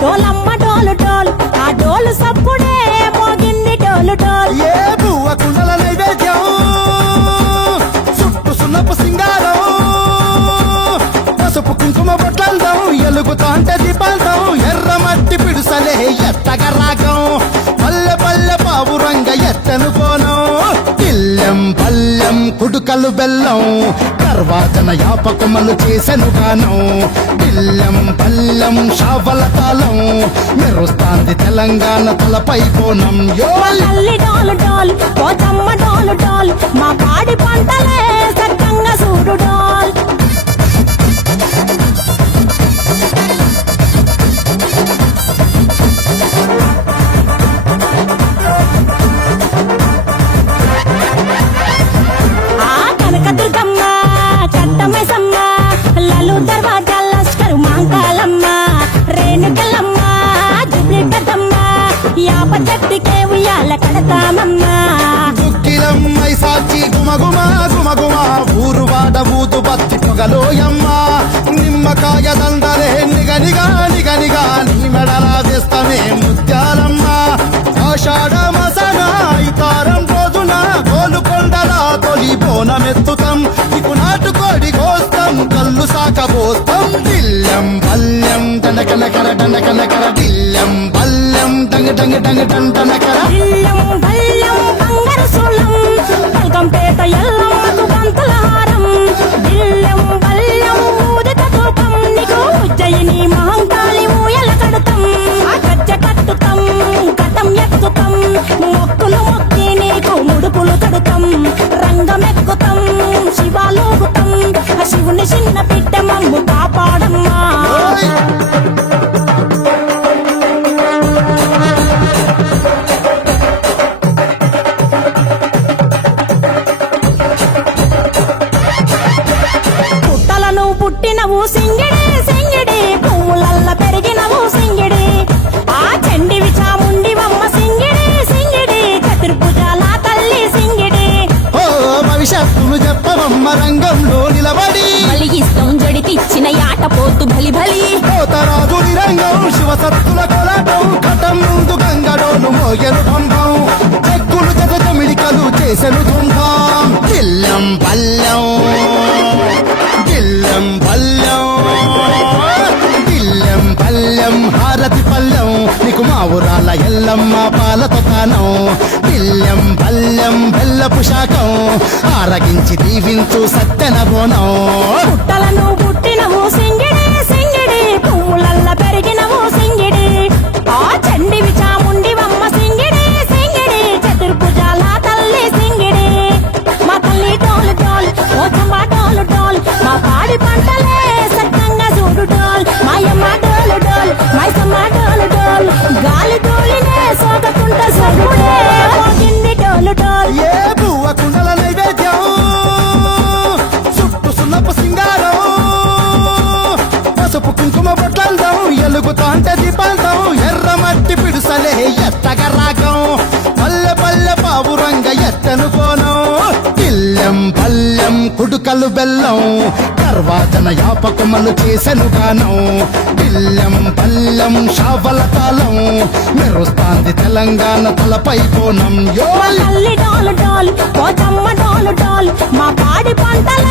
డోలమ్మ డోలు డోలు ఆ డోలు సప్పుడే మోగింది డోలు డోలు. ఏ బువ్వ కుండల నైవేద్యం చుట్టు సున్నపు సింగారం పసుపు కుంకుమ బొట్లందం ఎలుగుతాంటే దీపాంతం ఎర్ర మట్టి పిడుసలే ఎత్తగ రాగం పల్లె పల్లె పావురంగ ఎత్తను కోనం పిల్లెం పల్లెం కుడుకలు బెల్లం కర్వాచన యాపకమలు చేసెను గానం పిల్లెం పల్లెం షావల తాళం మెరుస్తాంది తెలంగాణ తలపై కోణం ఓ తల్లి డోలు డోలు పోతమ్మ డోలు డోలు మా పాడి పంటలే సక్కంగా సూడు డోల్. ఆ కనకదుర్గమ్మ కట్టమైసమ్మ లలు దర్వాజా లస్కరు మాంకాలమ్మ రేణుకలమ్మ జుబ్లి పెద్దమ్మ యాప చెట్టుకే ఉయ్యాల కడతామమ్మ. దుక్కిలమ్మై సాచి గుమగుమ గుమగుమ ఊరు వాడ ఊదు బత్తి పొగలోయమ్మ నిమ్మకాయ దండలే నిగనిగా నిగనిగా నీ మెడలా వేస్తమే ముత్యాలమ్మ ఆషాఢ మసన ఇతారం రోజున గోలుకొండల తొలి బోనమెత్తుతాం నీకు నాటుకోడి కోస్తాం కళ్ళు సాకబోస్తాం దిల్లెం పల్లెం దండకనకర దండకనకర దిల్లెం పల్లెం డంగ డంగ డంగ డండనకర ఇల్లం బల్లం బంగారు సోళం పల్కంపేట ఎల్లమ్మకు పంతుల హారం ఇల్లం బల్లం ఊదిత ధూపం నీకు ఉజ్జయిని మహంకాళి ఊయల కడతాం ఆ గజ్జ కట్టుతాం కటం ఎక్కుతాం మొక్కులు మొక్కి నీకు ముడుపులు కడుతాం రంగమెక్కుతాం శివాలోగుతాం ఆ శివుని చిన్న బిడ్డ మమ్ము కాపాడమ్మా. పుట్టలను పుట్టినవు సింగిడి సింగిడి పువ్వులల్ల పెరిగినవు సింగిడి ఆ చండివి చాముండివమ్మ సింగిడి సింగిడి చతుర్భుజాల తల్లి సింగిడి. ఓ భవిష్యత్తును చెప్పవమ్మ రంగంలో నిలబడి బలిగిస్తాం జడితిచ్చిన యాట పోతు బలి బలి కోతరాజుని రంగం శివసత్తుల కోలాటం కటం ముందు గంగడోను మోగెను పంపం చెక్కులు జమిడికలు చేసెను తుంటాం దిల్లెం పల్లెం దిల్లెం పల్లెం దిల్లెం పల్లెం హారతి పల్లెం నీకు మా ఊరాల ఎల్లమ్మ పాలతో కానం దిల్లెం పల్లెం బెల్లపు శాఖం ఆరగించి దీవించు సత్తెన బోనం పుట్టలను పుట్టినవు సింగిడి సింగిడి పువ్వులల్ల పెరిగినవు సింగిడి ఆ చండివి చాముండివమ్మ సింగిడి సింగిడి చతుర్భుజాల తల్లి సింగిడి మా తల్లి డోలు డోల్ ఓ చమ్మ డోలు డోల్ మా పాడి పంటలే సక్కంగా చూడు డోల్ మాయమ్మ డోలు డోల్ మైసమ్మ డోలు డోల్ గాలి డోలినే సోకకుంట సొప్పుడే మోగింది డోలు డోల్. ఏ బువ్వ కుండల నైవేద్యం చుట్టు సున్నపు సింగారం పసుపు కుంకుమ బొట్లందం ఎలుగుతాంటే దీపాంతం ఎర్ర మట్టి పిడుసలే ఎత్తగ రాగం పల్లె పల్లె పావురంగ ఎత్తను కోనం పిల్లెం పల్లెం కుడుకలు బెల్లం కర్వాచన యాపకమలు చేసెను గానం పిల్లెం పల్లెం షావల తాళం మెరుస్తాంది తెలంగాణ తలపై కోణం తల్లి డోలు డోలు పోతమ్మ డోలు డోలు మా పాడి పంటలే